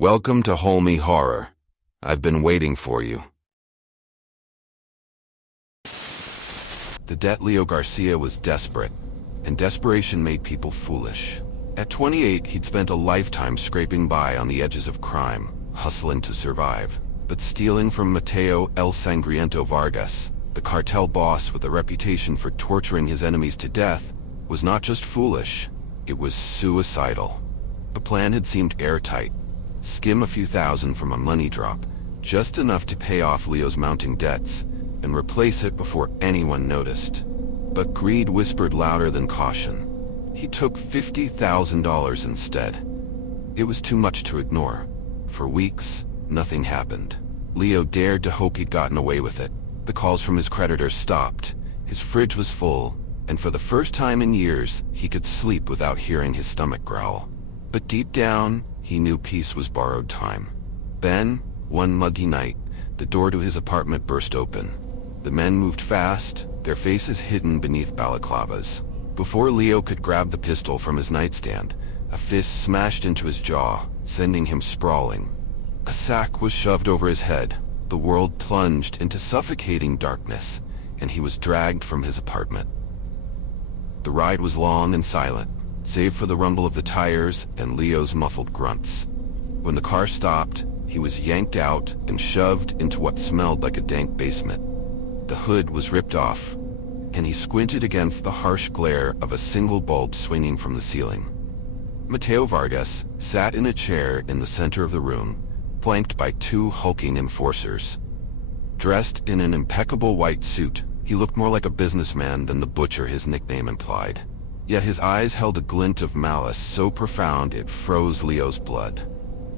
Welcome to Holme Horror. I've been waiting for you. The debt Leo Garcia was desperate, and desperation made people foolish. At 28, he'd spent a lifetime scraping by on the edges of crime, hustling to survive. But stealing from Mateo El Sangriento Vargas, the cartel boss with a reputation for torturing his enemies to death, was not just foolish, it was suicidal. The plan had seemed airtight. Skim a few thousand from a money drop, just enough to pay off Leo's mounting debts, and replace it before anyone noticed. But greed whispered louder than caution. He took $50,000 instead. It was too much to ignore. For weeks, nothing happened. Leo dared to hope he'd gotten away with it. The calls from his creditors stopped, his fridge was full, and for the first time in years, he could sleep without hearing his stomach growl. But deep down, he knew peace was borrowed time. Then, one muggy night, the door to his apartment burst open. The men moved fast, their faces hidden beneath balaclavas. Before Leo could grab the pistol from his nightstand, a fist smashed into his jaw, sending him sprawling. A sack was shoved over his head, the world plunged into suffocating darkness, and he was dragged from his apartment. The ride was long and silent, save for the rumble of the tires and Leo's muffled grunts. When the car stopped, he was yanked out and shoved into what smelled like a dank basement. The hood was ripped off, and he squinted against the harsh glare of a single bulb swinging from the ceiling. Mateo Vargas sat in a chair in the center of the room, flanked by two hulking enforcers. Dressed in an impeccable white suit, he looked more like a businessman than the butcher his nickname implied. Yet his eyes held a glint of malice so profound it froze Leo's blood.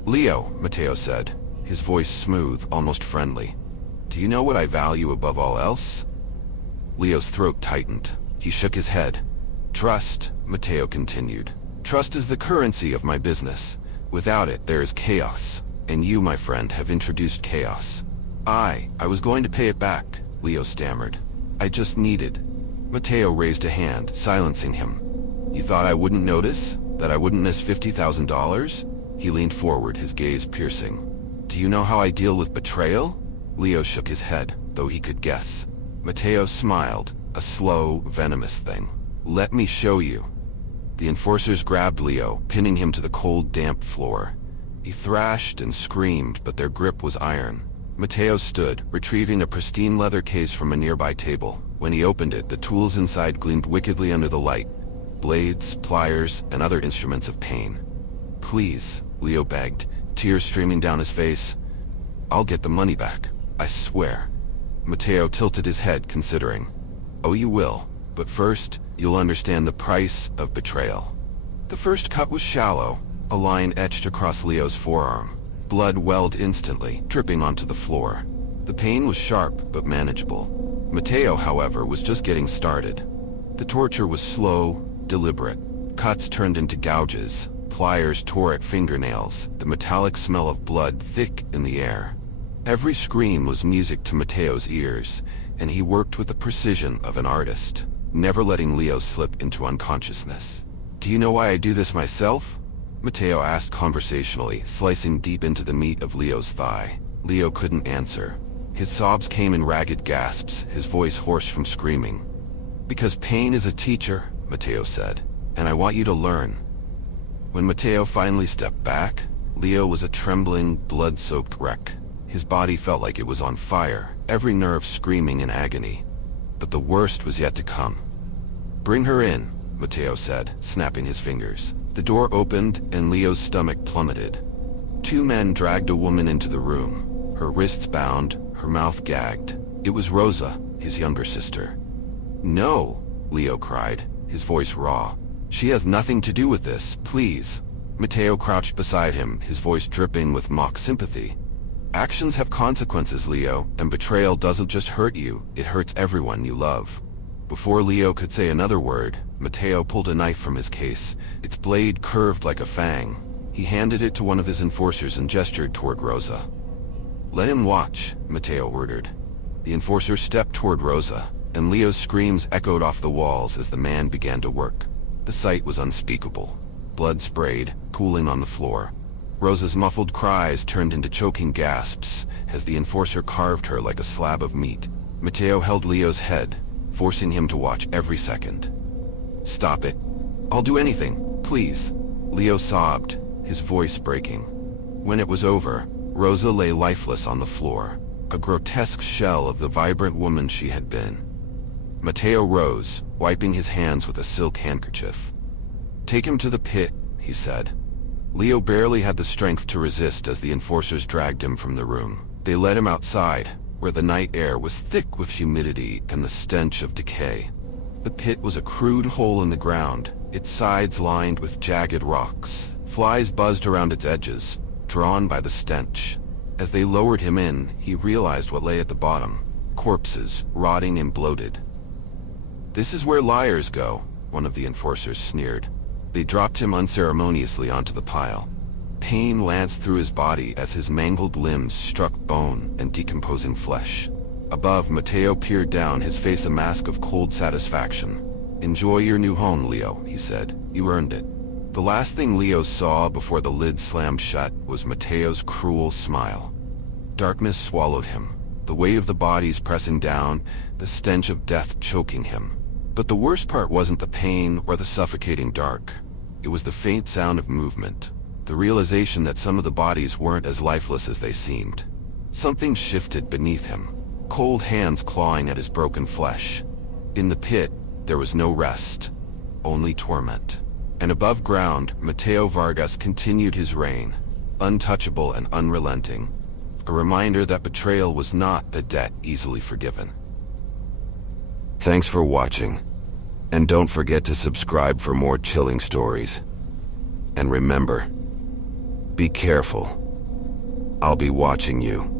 "Leo," Mateo said, his voice smooth, almost friendly. "Do you know what I value above all else?" Leo's throat tightened. He shook his head. "Trust," Mateo continued. "Trust is the currency of my business. Without it, there is chaos. And you, my friend, have introduced chaos." I was going to pay it back," Leo stammered. "I just needed." Mateo raised a hand, silencing him. "You thought I wouldn't notice? That I wouldn't miss $50,000? He leaned forward, his gaze piercing. "Do you know how I deal with betrayal?" Leo shook his head, though he could guess. Mateo smiled, a slow, venomous thing. "Let me show you." The enforcers grabbed Leo, pinning him to the cold, damp floor. He thrashed and screamed, but their grip was iron. Mateo stood, retrieving a pristine leather case from a nearby table. When he opened it, the tools inside gleamed wickedly under the light. Blades, pliers, and other instruments of pain. "Please," Leo begged, tears streaming down his face. "I'll get the money back, I swear." Mateo tilted his head, considering. "Oh, you will, but first, you'll understand the price of betrayal." The first cut was shallow, a line etched across Leo's forearm. Blood welled instantly, dripping onto the floor. The pain was sharp, but manageable. Mateo, however, was just getting started. The torture was slow, deliberate. Cuts turned into gouges, pliers tore at fingernails, the metallic smell of blood thick in the air. Every scream was music to Mateo's ears, and he worked with the precision of an artist, never letting Leo slip into unconsciousness. "Do you know why I do this myself?" Mateo asked conversationally, slicing deep into the meat of Leo's thigh. Leo couldn't answer. His sobs came in ragged gasps, his voice hoarse from screaming. "Because pain is a teacher," Mateo said, "and I want you to learn." When Mateo finally stepped back, Leo was a trembling, blood-soaked wreck. His body felt like it was on fire, every nerve screaming in agony. But the worst was yet to come. "Bring her in," Mateo said, snapping his fingers. The door opened, and Leo's stomach plummeted. Two men dragged a woman into the room, her wrists bound, her mouth gagged. It was Rosa, his younger sister. "No," Leo cried, his voice raw. "She has nothing to do with this, please." Mateo crouched beside him, his voice dripping with mock sympathy. "Actions have consequences, Leo, and betrayal doesn't just hurt you, it hurts everyone you love." Before Leo could say another word, Mateo pulled a knife from his case, its blade curved like a fang. He handed it to one of his enforcers and gestured toward Rosa. "Let him watch," Mateo ordered. The enforcer stepped toward Rosa, and Leo's screams echoed off the walls as the man began to work. The sight was unspeakable. Blood sprayed, pooling on the floor. Rosa's muffled cries turned into choking gasps as the enforcer carved her like a slab of meat. Mateo held Leo's head, forcing him to watch every second. "Stop it. I'll do anything, please," Leo sobbed, his voice breaking. When it was over, Rosa lay lifeless on the floor, a grotesque shell of the vibrant woman she had been. Mateo rose, wiping his hands with a silk handkerchief. "Take him to the pit," he said. Leo barely had the strength to resist as the enforcers dragged him from the room. They led him outside, where the night air was thick with humidity and the stench of decay. The pit was a crude hole in the ground, its sides lined with jagged rocks. Flies buzzed around its edges, drawn by the stench. As they lowered him in, he realized what lay at the bottom: corpses, rotting and bloated. "This is where liars go," one of the enforcers sneered. They dropped him unceremoniously onto the pile. Pain lanced through his body as his mangled limbs struck bone and decomposing flesh. Above, Mateo peered down, his face a mask of cold satisfaction. "Enjoy your new home, Leo," he said. "You earned it." The last thing Leo saw before the lid slammed shut was Mateo's cruel smile. Darkness swallowed him, the weight of the bodies pressing down, the stench of death choking him. But the worst part wasn't the pain or the suffocating dark. It was the faint sound of movement, the realization that some of the bodies weren't as lifeless as they seemed. Something shifted beneath him, cold hands clawing at his broken flesh. In the pit, there was no rest, only torment. And above ground, Mateo Vargas continued his reign, untouchable and unrelenting, a reminder that betrayal was not a debt easily forgiven. Thanks for watching, and don't forget to subscribe for more chilling stories. And remember, be careful. I'll be watching you.